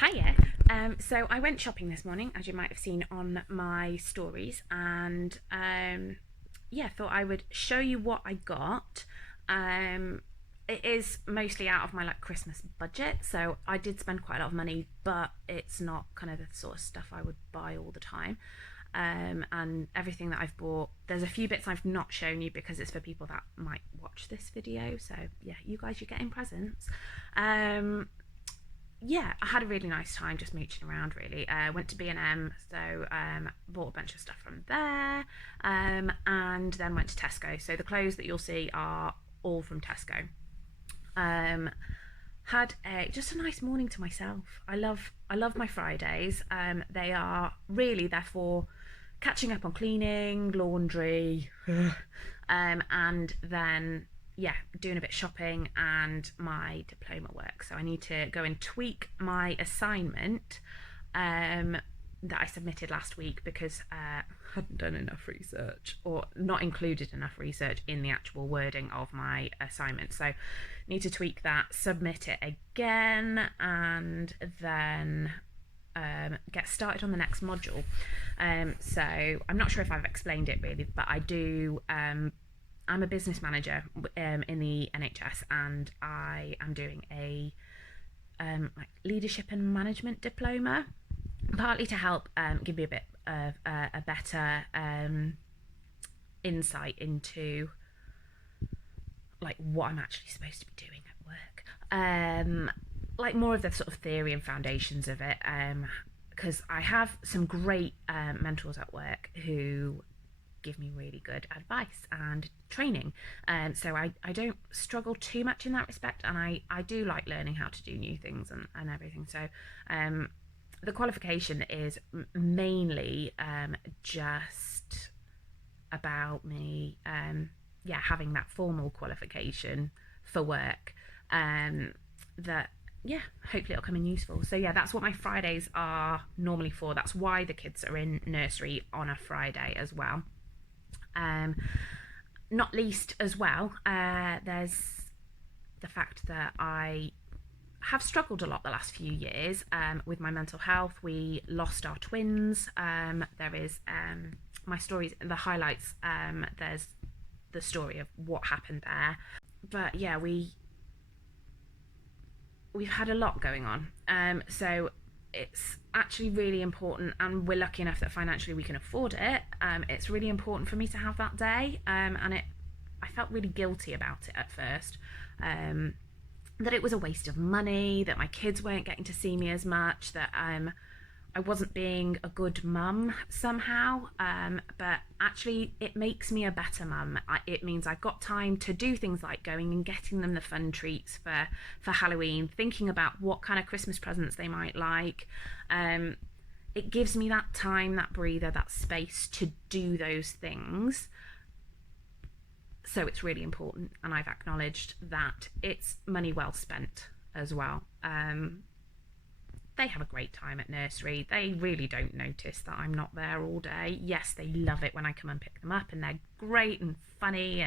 Hiya. So I went shopping this morning, as you might have seen on my stories, and yeah, thought I would show you what I got. Um, it is mostly out of my like Christmas budget, so I did spend quite a lot of money, but it's not kind of the sort of stuff I would buy all the time. And everything that I've bought, there's a few bits I've not shown you because it's for people that might watch this video. So yeah, you guys, you're getting presents. Um, yeah, I had a really nice time just mooching around. Really, went to B&M, so bought a bunch of stuff from there, and then went to Tesco. So the clothes that you'll see are all from Tesco. Um, had a just a nice morning to myself. I love my Fridays. They are really there for catching up on cleaning, laundry, and then yeah, doing a bit of shopping and my diploma work. So I need to go and tweak my assignment um, that I submitted last week because I hadn't done enough research or not included enough research in the actual wording of my assignment. So need to tweak that, submit it again, and then get started on the next module. So I'm not sure if I've explained it really, but I do. I'm a business manager in the NHS, and I am doing a like leadership and management diploma, partly to help give me a bit of a better insight into like what I'm actually supposed to be doing at work. Like more of the sort of theory and foundations of it. Because I have some great mentors at work who give me really good advice and training. So I don't struggle too much in that respect, and I do like learning how to do new things and everything. So the qualification is mainly just about me yeah, having that formal qualification for work that yeah, hopefully it'll come in useful. So yeah, that's what my Fridays are normally for. That's why the kids are in nursery on a Friday as well. Um, Not least as well, there's the fact that I have struggled a lot the last few years with my mental health. We lost our twins. There is my stories, the highlights. There's the story of what happened there. But yeah, we've had a lot going on. So it's actually really important, and we're lucky enough that financially we can afford it. It's really important for me to have that day, and I felt really guilty about it at first. That it was a waste of money, that my kids weren't getting to see me as much, that I wasn't being a good mum somehow, but actually it makes me a better mum. It means I've got time to do things like going and getting them the fun treats for Halloween, thinking about what kind of Christmas presents they might like. It gives me that time, that breather, that space to do those things. So it's really important, and I've acknowledged that it's money well spent as well. They have a great time at nursery. They really don't notice that I'm not there all day. Yes, they love it when I come and pick them up, and they're great and funny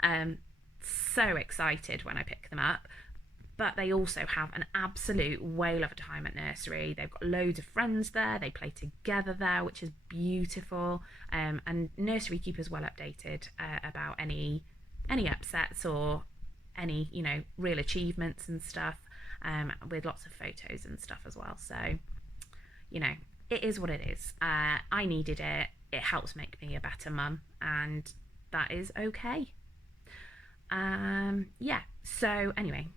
and so excited when I pick them up. But they also have an absolute whale of a time at nursery. They've got loads of friends there. They play together there, which is beautiful. And nursery keep us well updated about any upsets or any real achievements and stuff. With lots of photos and stuff as well. So, it is what it is. I needed it. It helps make me a better mum, and that is okay. Yeah. So anyway,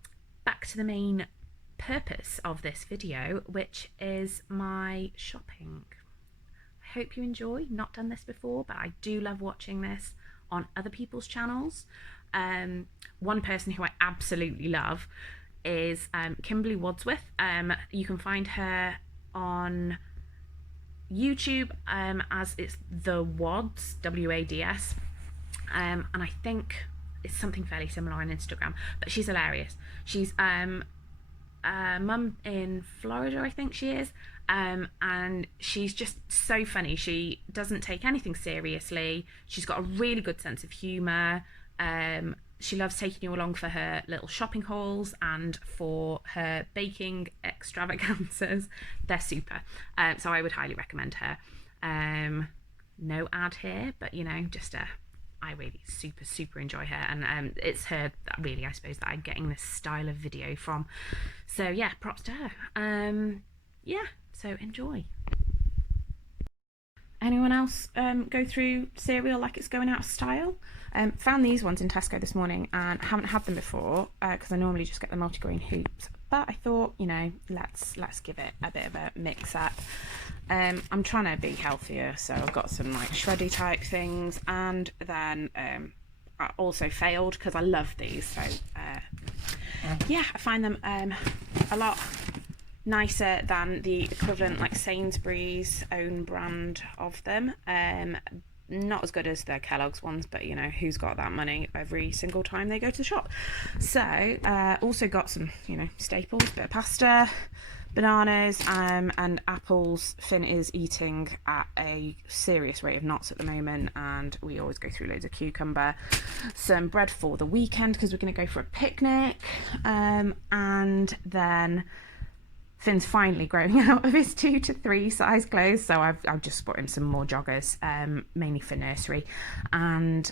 back to the main purpose of this video, which is my shopping. I hope you enjoy. Not done this before, but I do love watching this on other people's channels. One person who I absolutely love is Kimberly Wadsworth. You can find her on YouTube as it's the Wads, WADS, and I think it's something fairly similar on Instagram, but she's hilarious. She's mum in Florida, I think she is, and she's just so funny. She doesn't take anything seriously. She's got a really good sense of humour. she loves taking you along for her little shopping hauls and for her baking extravaganzas. They're super. So I would highly recommend her. No ad here, but just I really super enjoy her, and it's her that really, I suppose, that I'm getting this style of video from. So yeah, props to her. Yeah, so enjoy. Anyone else go through cereal like it's going out of style? Found these ones in Tesco this morning and haven't had them before because I normally just get the multigrain hoops. But I thought, let's give it a bit of a mix up. I'm trying to be healthier, so I've got some like shreddy type things, and then I also failed because I love these. So yeah, I find them a lot nicer than the equivalent like Sainsbury's own brand of them. Not as good as the Kellogg's ones, but who's got that money every single time they go to the shop? So also got some staples, bit of pasta, bananas, and apples. Finn is eating at a serious rate of knots at the moment, and we always go through loads of cucumber. Some bread for the weekend because we're going to go for a picnic, and then Finn's finally growing out of his 2 to 3 size clothes, so I've just bought him some more joggers, mainly for nursery, and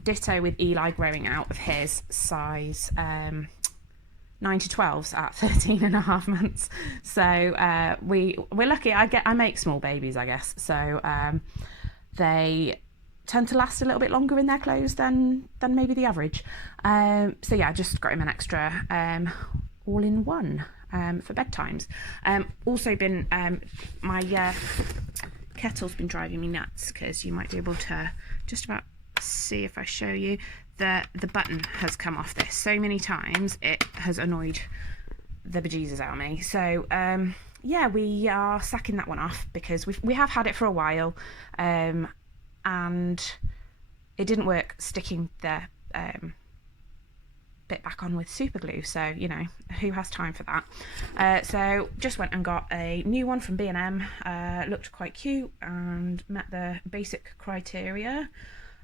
ditto with Eli growing out of his size 9 to 12s at 13 and a half months. So we're lucky. I make small babies, I guess, so they tend to last a little bit longer in their clothes than maybe the average. So yeah, I just got him an extra all-in-one for bedtimes. Also been my kettle's been driving me nuts because you might be able to just about see if I show you that the button has come off this so many times it has annoyed the bejesus out of me. So yeah, we are sacking that one off because we have had it for a while, and it didn't work sticking the bit back on with super glue, so who has time for that? So just went and got a new one from B&M. Looked quite cute and met the basic criteria.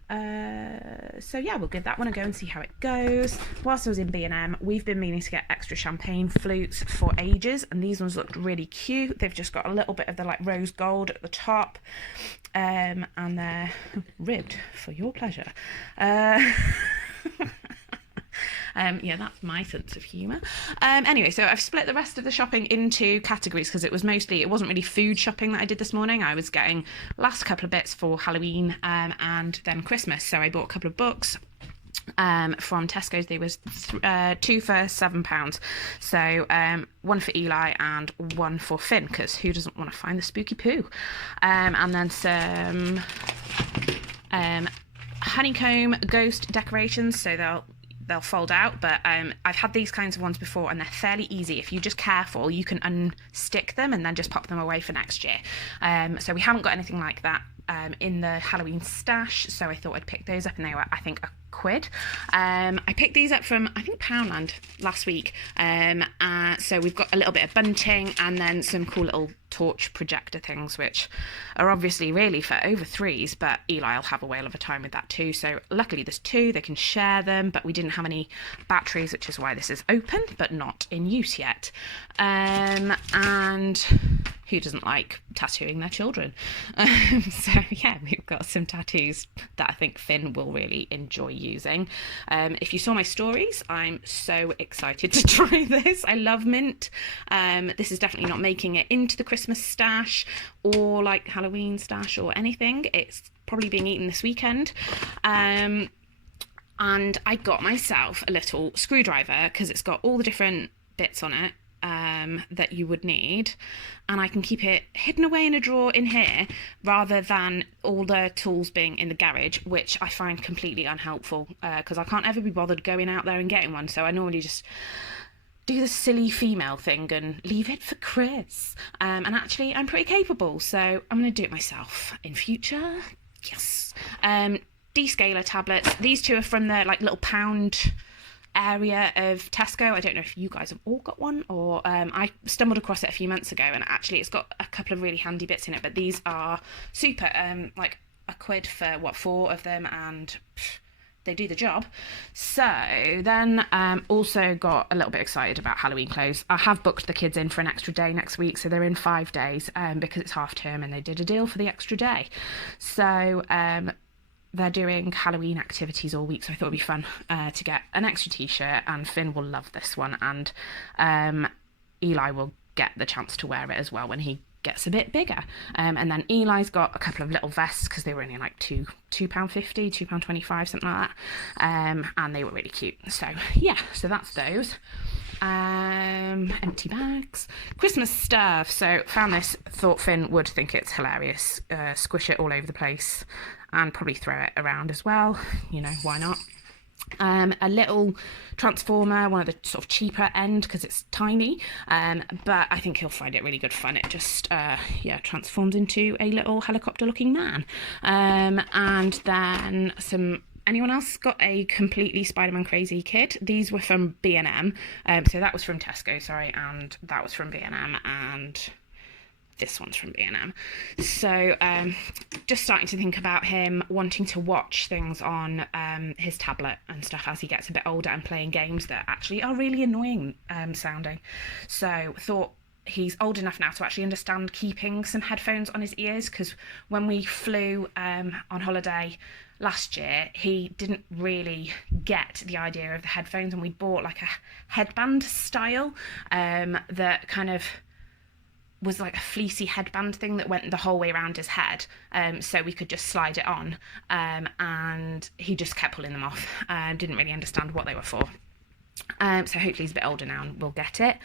So yeah, we'll give that one a go and see how it goes. Whilst I was in B&M, we've been meaning to get extra champagne flutes for ages, and these ones looked really cute. They've just got a little bit of the like rose gold at the top, and they're ribbed for your pleasure. Yeah, that's my sense of humour. Anyway, so I've split the rest of the shopping into categories because it wasn't really food shopping that I did this morning. I was getting last couple of bits for Halloween and then Christmas. So I bought a couple of books from Tesco's. They was 2 for £7. So one for Eli and one for Finn, because who doesn't want to find the spooky poo? And then some honeycomb ghost decorations, so they'll fold out, but I've had these kinds of ones before and they're fairly easy. If you're just careful, you can unstick them and then just pop them away for next year. So we haven't got anything like that in the Halloween stash, so I thought I'd pick those up, and they were, I think, £1. I picked these up from, I think, Poundland last week. So we've got a little bit of bunting and then some cool little torch projector things, which are obviously really for over 3s, but Eli will have a whale of a time with that too. So luckily there's 2, they can share them, but we didn't have any batteries, which is why this is open but not in use yet. And who doesn't like tattooing their children? So yeah, we've got some tattoos that I think Finn will really enjoy using. If you saw my stories, I'm so excited to try this. I love mint. This is definitely not making it into the Christmas stash or like Halloween stash or anything. It's probably being eaten this weekend. And I got myself a little screwdriver because it's got all the different bits on it that you would need, and I can keep it hidden away in a drawer in here rather than all the tools being in the garage, which I find completely unhelpful because I can't ever be bothered going out there and getting one, so I normally just do the silly female thing and leave it for Chris. And actually I'm pretty capable, so I'm going to do it myself in future. Yes. Descaler tablets. These 2 are from the like little pound area of Tesco. I don't know if you guys have all got one, or I stumbled across it a few months ago, and actually it's got a couple of really handy bits in it, but these are super. Like £1 for 4 of them, and they do the job. So then also got a little bit excited about Halloween clothes. I have booked the kids in for an extra day next week, so they're in 5 days because it's half term and they did a deal for the extra day. So they're doing Halloween activities all week, so I thought it'd be fun to get an extra t-shirt, and Finn will love this one, and Eli will get the chance to wear it as well when he gets a bit bigger. And then Eli's got a couple of little vests because they were only like £2.50, £2.25, something like that, and they were really cute. So yeah, so that's those. Empty bags, Christmas stuff. So found this, thought Finn would think it's hilarious. Squish it all over the place and probably throw it around as well, you know, why not. A little transformer, one of the sort of cheaper end because it's tiny, but I think he'll find it really good fun. It just transforms into a little helicopter looking man. And then anyone else got a completely Spider-Man crazy kid? These were from B&M, so that was from Tesco, sorry, and that was from B&M, and this one's from B&M. So just starting to think about him wanting to watch things on his tablet and stuff as he gets a bit older and playing games that actually are really annoying sounding. So thought he's old enough now to actually understand keeping some headphones on his ears, because when we flew on holiday last year, he didn't really get the idea of the headphones, and we bought like a headband style that kind of was like a fleecy headband thing that went the whole way around his head, so we could just slide it on, and he just kept pulling them off, didn't really understand what they were for. So hopefully he's a bit older now and will get it.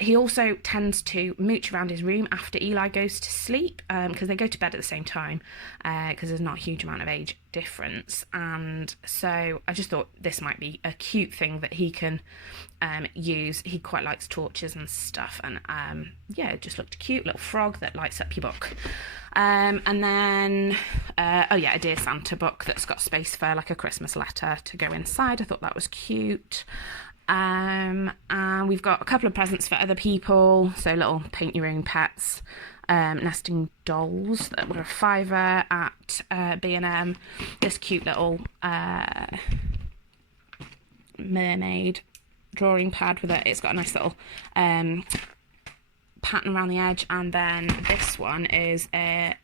He also tends to mooch around his room after Eli goes to sleep, because they go to bed at the same time, because there's not a huge amount of age difference. And so I just thought this might be a cute thing that he can use. He quite likes torches and stuff, and it just looked cute, little frog that lights up your book. And then a Dear Santa book that's got space for like a Christmas letter to go inside. I thought that was cute. And we've got a couple of presents for other people, so little paint your own pets, nesting dolls that were a £5 at B&M. This cute little mermaid drawing pad with it. It's got a nice little pattern around the edge, and then this one is an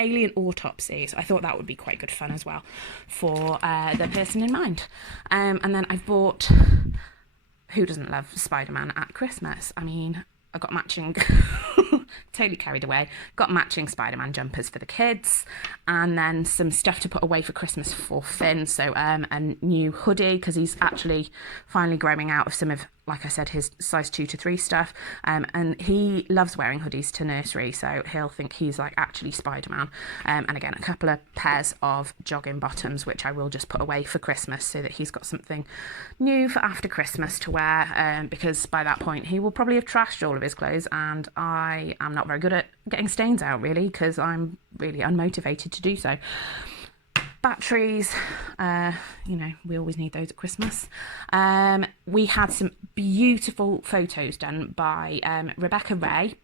alien autopsy, so I thought that would be quite good fun as well for the person in mind. And then I've bought, who doesn't love Spider-Man at Christmas? I mean, I got matching totally carried away, got matching Spider-Man jumpers for the kids, and then some stuff to put away for Christmas for Finn. So a new hoodie, because he's actually finally growing out of some of, like I said, his size 2 to 3 stuff, and he loves wearing hoodies to nursery, so he'll think he's like actually Spider-Man. And again, a couple of pairs of jogging bottoms, which I will just put away for Christmas, so that he's got something new for after Christmas to wear, because by that point he will probably have trashed all of his clothes, and I am not very good at getting stains out, really, because I'm really unmotivated to do so. Batteries, we always need those at Christmas. We had some beautiful photos done by Rebecca Ray,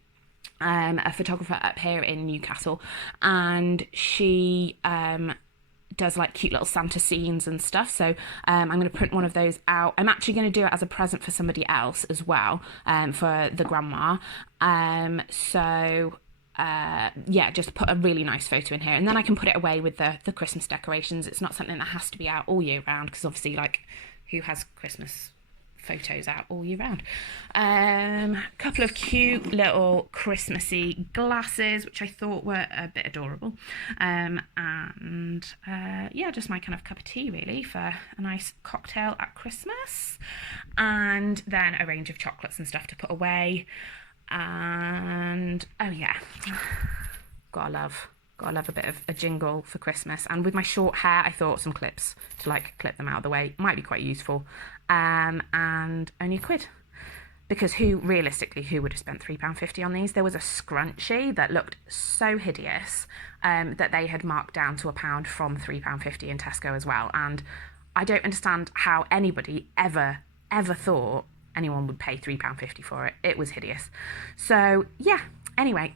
a photographer up here in Newcastle, and she does like cute little Santa scenes and stuff, so I'm going to print one of those out. I'm actually going to do it as a present for somebody else as well, for the grandma. Just put a really nice photo in here, and then I can put it away with the Christmas decorations. It's not something that has to be out all year round, because obviously, like, who has Christmas photos out all year round? A couple of cute little Christmassy glasses, which I thought were a bit adorable, just my kind of cup of tea, really, for a nice cocktail at Christmas. And then a range of chocolates and stuff to put away. And gotta love a bit of a jingle for Christmas. And with my short hair, I thought some clips to like clip them out of the way might be quite useful. And only £1, because who would have spent £3.50 on these? There was a scrunchie that looked so hideous that they had marked down to £1 from £3.50 in Tesco as well. And I don't understand how anybody ever thought anyone would pay £3.50 for it. It was hideous. So yeah, anyway.